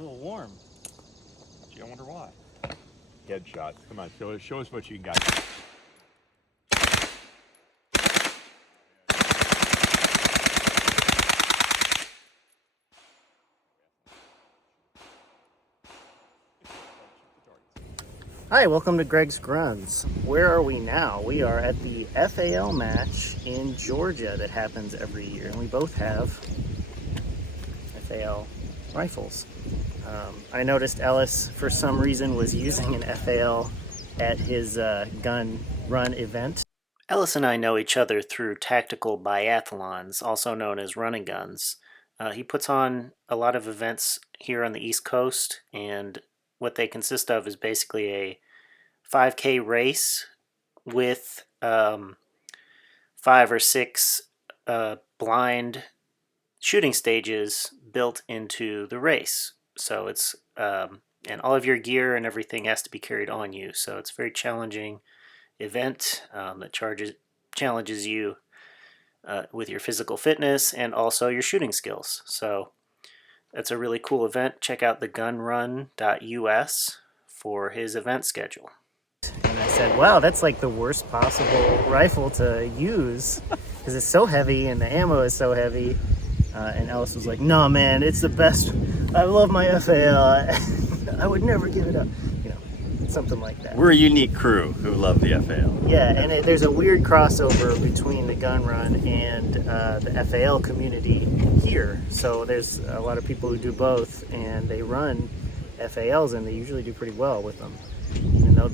a little warm. Gee, I wonder why. Headshots. Come on, show us what you got. Hi, welcome to Greg's Gruns. Where are we now? We are at the FAL match in Georgia that happens every year, and we both have FAL rifles. I noticed Ellis, for some reason, was using an FAL at his gun run event. Ellis and I know each other through tactical biathlons, also known as running guns. He puts on a lot of events here on the East Coast, and what they consist of is basically a 5K race with 5 or 6 blind shooting stages built into the race. So it's and all of your gear and everything has to be carried on you. So it's a very challenging event that challenges you with your physical fitness and also your shooting skills. So that's a really cool event. Check out thegunrun.us for his event schedule. And I said, wow, that's like the worst possible rifle to use because it's so heavy and the ammo is so heavy. And Ellis was like, no, man, it's the best. I love my FAL. I would never give it up. You know, something like that. We're a unique crew who love the FAL. Yeah, and there's a weird crossover between the gun run and the FAL community here. So there's a lot of people who do both, and they run FALs, and they usually do pretty well with them. Even though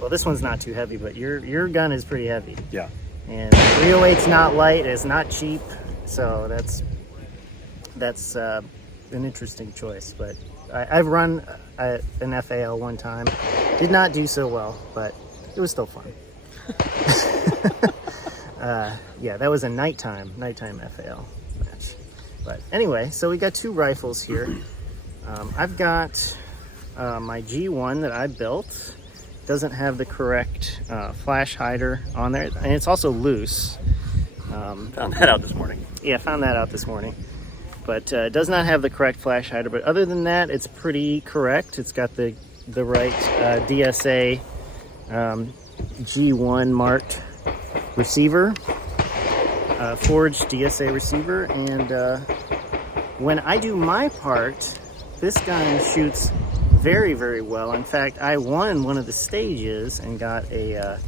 well, this one's not too heavy, but your gun is pretty heavy. Yeah. And 308's not light, it's not cheap, so that's an interesting choice. But I've run an FAL one time, did not do so well, but it was still fun. Yeah, that was a nighttime FAL match. But anyway, so we got 2 rifles here. I've got my G1 that I built. Doesn't have the correct flash hider on there, and it's also loose. Found that out this morning. Yeah, found that out this morning. But it does not have the correct flash hider. But other than that, it's pretty correct. It's got the right DSA G1 marked receiver, forged DSA receiver, and when I do my part, this gun shoots very, very well. In fact, I won one of the stages and got a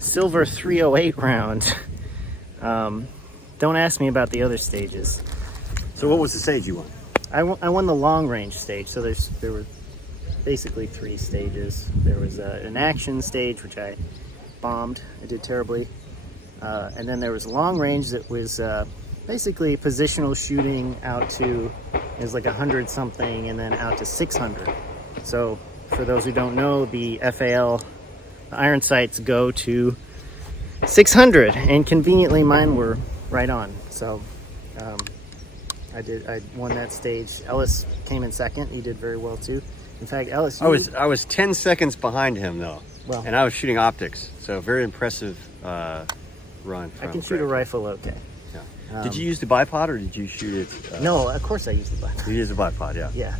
silver 308 round. Don't ask me about the other stages. So what was the stage you won? I won the long range stage. So there were basically 3 stages. There was an action stage, which I bombed. I did terribly. And then there was long range that was basically positional shooting out to, it was like 100 something, and then out to 600. So for those who don't know, the FAL iron sights go to 600, and conveniently mine were right on. So I won that stage. Ellis came in second. He did very well too. In fact, Ellis, I was 10 seconds behind him though. Well, and I was shooting optics, so very impressive run. I can shoot a rifle okay. Yeah. Did you use the bipod or did you shoot it? No, of course I used the bipod. You used the bipod, yeah. Yeah.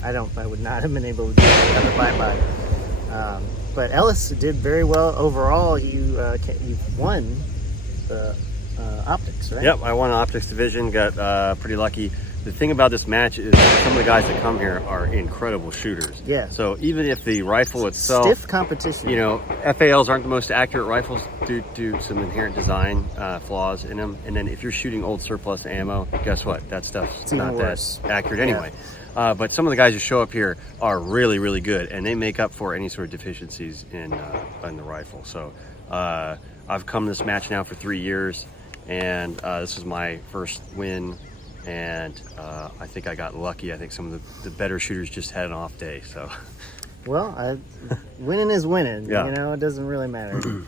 I would not have been able to do the other bipod. But Ellis did very well overall. You won the optics, right? Yep, I won optics division. Got pretty lucky. The thing about this match is some of the guys that come here are incredible shooters. Yeah. So even if the rifle itself, stiff competition. You know, FALs aren't the most accurate rifles due to some inherent design flaws in them. And then if you're shooting old surplus ammo, guess what? That stuff's not that accurate anyway. Yeah. But some of the guys who show up here are really, really good, and they make up for any sort of deficiencies in the rifle. So I've come this match now for 3 years, and this is my first win. And I think I got lucky. I think some of the better shooters just had an off day. So, well, winning is winning. Yeah. You know, it doesn't really matter.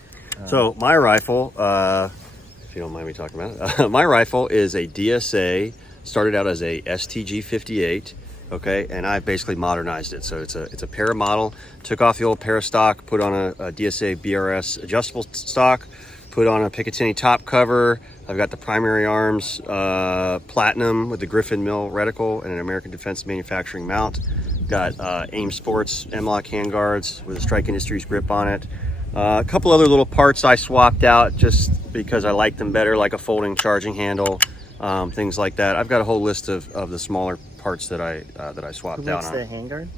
So my rifle, if you don't mind me talking about it, my rifle is a DSA. Started out as a STG 58. Okay, and I basically modernized it. So it's a para model. Took off the old para stock, put on a DSA BRS adjustable stock, put on a Picatinny top cover. I've got the primary arms platinum with the Griffin Mill reticle and an American Defense Manufacturing mount. Got AIM Sports M-Lock handguards with a Strike Industries grip on it. A couple other little parts I swapped out just because I like them better, like a folding charging handle, things like that. I've got a whole list of the smaller parts that I swapped out on. Who makes the handguard?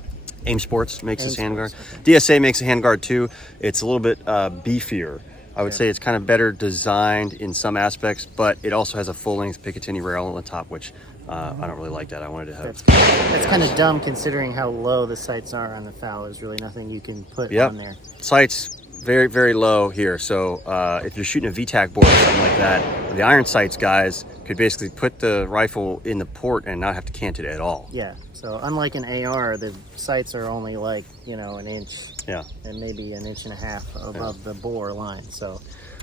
AIM Sports makes this handguard. Okay. DSA makes a handguard too. It's a little bit beefier. I would say it's kind of better designed in some aspects, but it also has a full-length Picatinny rail on the top, which I don't really like that. I wanted to have. That's kind of dumb considering how low the sights are on the FAL. There's really nothing you can put on there. Sights very, very low here. So if you're shooting a VTAC board or something like that, the iron sights guys could basically put the rifle in the port and not have to cant it at all. Yeah. So unlike an AR, the sights are only like, an inch. Yeah. And maybe an inch and a half above the bore line. So.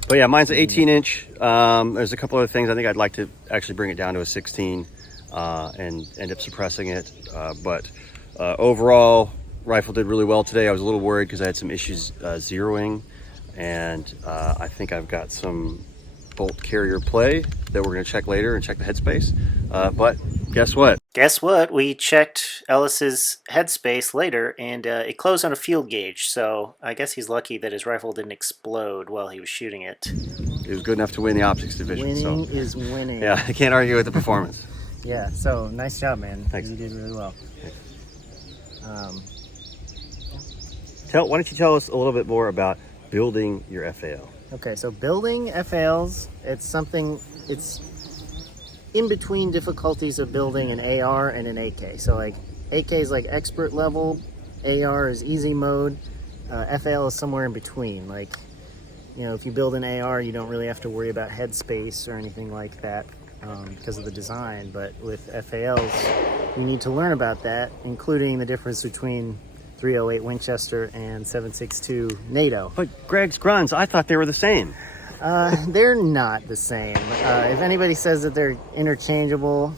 But yeah, mine's an 18-inch. There's a couple other things. I think I'd like to actually bring it down to a 16 and end up suppressing it. But overall, rifle did really well today. I was a little worried because I had some issues zeroing, and I think I've got some bolt carrier play that we're going to check later and check the headspace. But guess what? Guess what? We checked Ellis's headspace later, and it closed on a field gauge. So I guess he's lucky that his rifle didn't explode while he was shooting it. It was good enough to win the optics division. Winning is winning. Yeah, I can't argue with the performance. Yeah. So nice job, man. Thanks. You did really well. Why don't you tell us a little bit more about building your FAL? Okay, so building FALs, it's in between difficulties of building an AR and an AK. So like AK is like expert level, AR is easy mode, FAL is somewhere in between. Like, if you build an AR, you don't really have to worry about headspace or anything like that because of the design. But with FALs, you need to learn about that, including the difference between 308 Winchester and 7.62 NATO. But Greg's Gruns, I thought they were the same. They're not the same. If anybody says that they're interchangeable,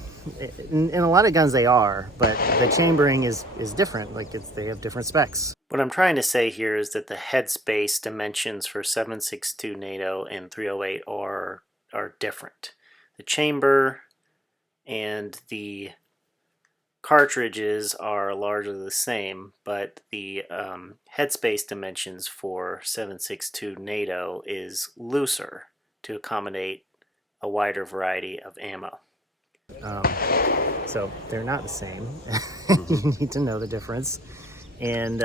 in a lot of guns they are, but the chambering is different. Like they have different specs. What I'm trying to say here is that the headspace dimensions for 7.62 NATO and 308 are different. The chamber and the cartridges are largely the same, but the headspace dimensions for 7.62 NATO is looser to accommodate a wider variety of ammo. So they're not the same. You need to know the difference. And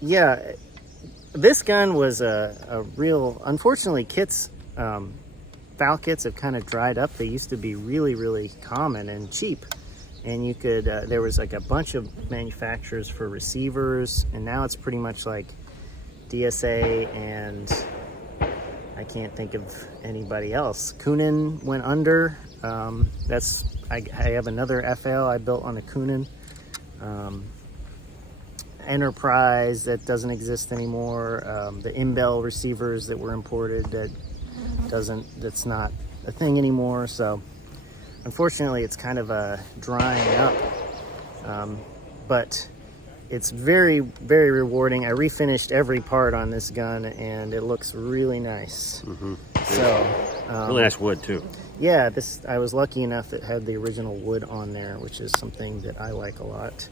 this gun was a real, unfortunately, kits, FAL kits have kind of dried up. They used to be really, really common and cheap. And you could, there was like a bunch of manufacturers for receivers, and now it's pretty much like DSA and I can't think of anybody else. Kunin went under. I have another FAL I built on a Kunin. Enterprise, that doesn't exist anymore. The Imbel receivers that were imported, that's not a thing anymore. So unfortunately, it's kind of drying up, but it's very, very rewarding. I refinished every part on this gun, and it looks really nice. Mm-hmm. So really nice wood too. Yeah, I was lucky enough that had the original wood on there, which is something that I like a lot.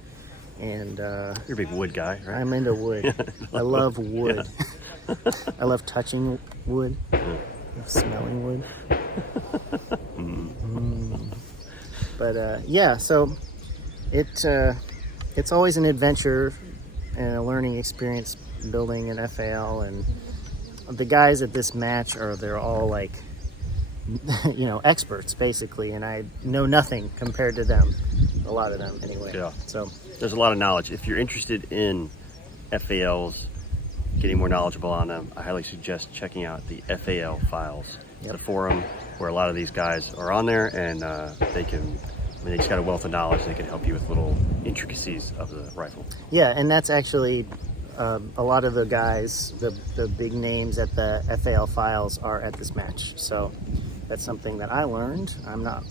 And you're a big wood guy, right? I'm into wood. I love wood. Yeah. I love touching wood. I love smelling wood. But yeah, so it's always an adventure and a learning experience building an FAL, and the guys at this match they're all like experts basically, and I know nothing compared to them, a lot of them anyway. Yeah. So there's a lot of knowledge. If you're interested in FALs, getting more knowledgeable on them, I highly suggest checking out the FAL Files, the forum where a lot of these guys are on there, and they just got a wealth of knowledge. They can help you with little intricacies of the rifle. Yeah, and that's actually a lot of the guys, the big names at the FAL Files are at this match. So that's something that I learned. I'm not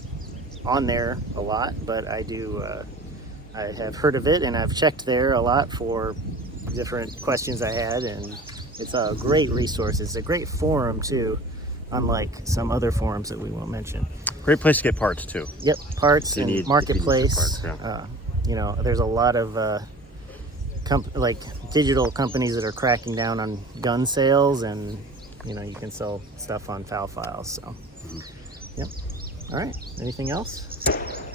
on there a lot, but I do. I have heard of it, and I've checked there a lot for different questions I had, and It's a great resource. It's a great forum too, unlike some other forums that we won't mention. Great place to get parts too. Yep, parts and need marketplace. parts, yeah. You know, there's a lot of like digital companies that are cracking down on gun sales, and you know, you can sell stuff on FAL files. So, yep. All right. Anything else?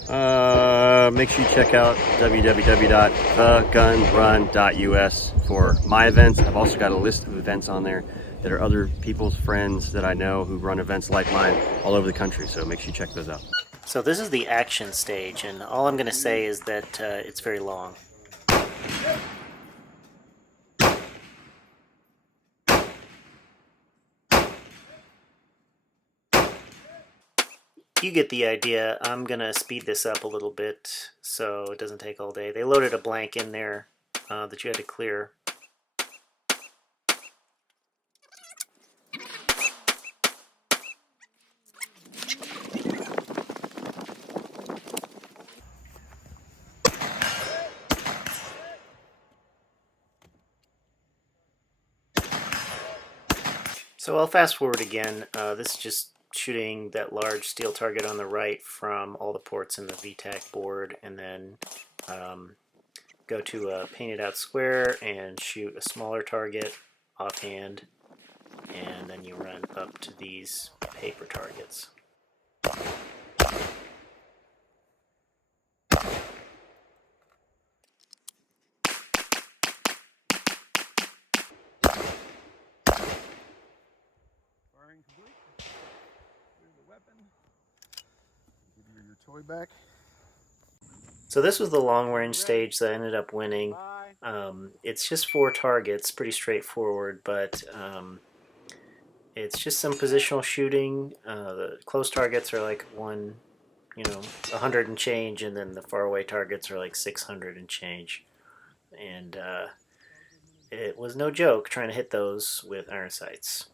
Make sure you check out www.thegunrun.us for my events. I've also got a list of events on there that are other people's friends that I know who run events like mine all over the country. So make sure you check those out. So this is the action stage, and all I'm going to say is that it's very long. You get the idea. I'm going to speed this up a little bit so it doesn't take all day. They loaded a blank in there that you had to clear. So I'll fast forward again. This is just shooting that large steel target on the right from all the ports in the VTAC board, and then go to a painted out square and shoot a smaller target offhand, and then you run up to these paper targets. Firing complete. Here's the weapon. Give you your toy back. So this was the long range stage that I ended up winning. It's just 4 targets, pretty straightforward, but it's just some positional shooting. The close targets are like 100 and change, and then the faraway targets are like 600 and change. And it was no joke trying to hit those with iron sights.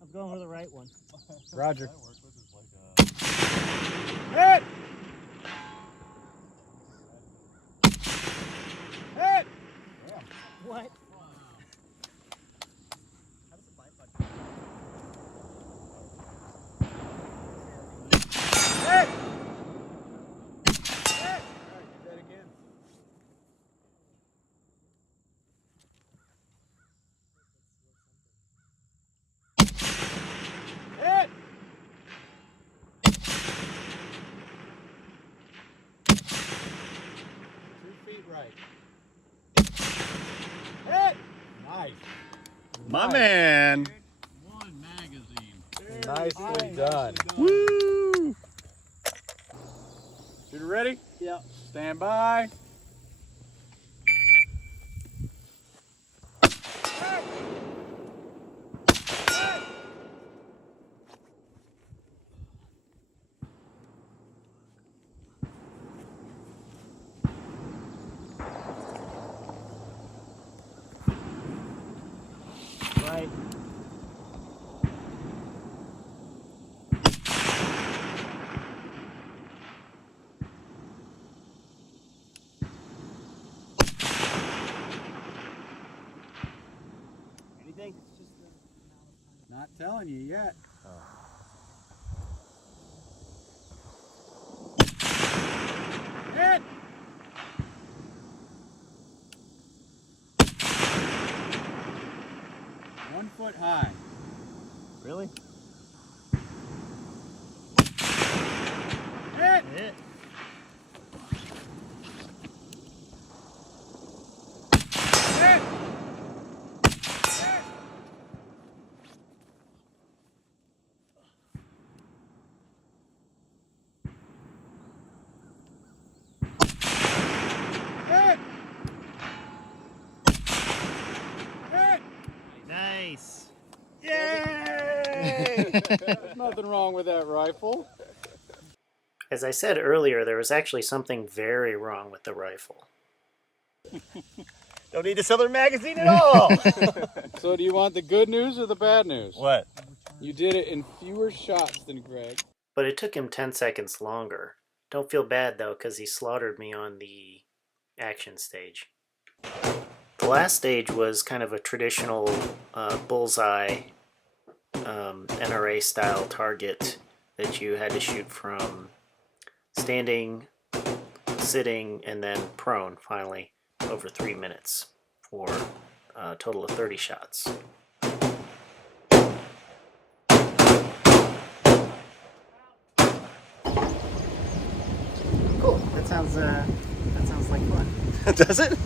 I'm going for the right one. Roger. Hit! Hit! What? Hit! Hit! 2 feet right. Hit! Nice. My man. One magazine. Nicely done. Woo! Shooter ready? Yep. Stand by. Right. Anything? Not telling you yet. Hit! One foot high. Really? Hit! Hit. Hit! Hit! Hit! Nice. Yay! There's nothing wrong with that rifle. As I said earlier, there was actually something very wrong with the rifle. Don't need this other magazine at all. So do you want the good news or the bad news? What? You did it in fewer shots than Greg. but it took him 10 seconds longer. Don't feel bad though, because he slaughtered me on the action stage. The last stage was kind of a traditional bullseye NRA style target that you had to shoot from standing, sitting, and then prone finally over 3 minutes for a total of 30 shots. Cool. That sounds like fun. Does it?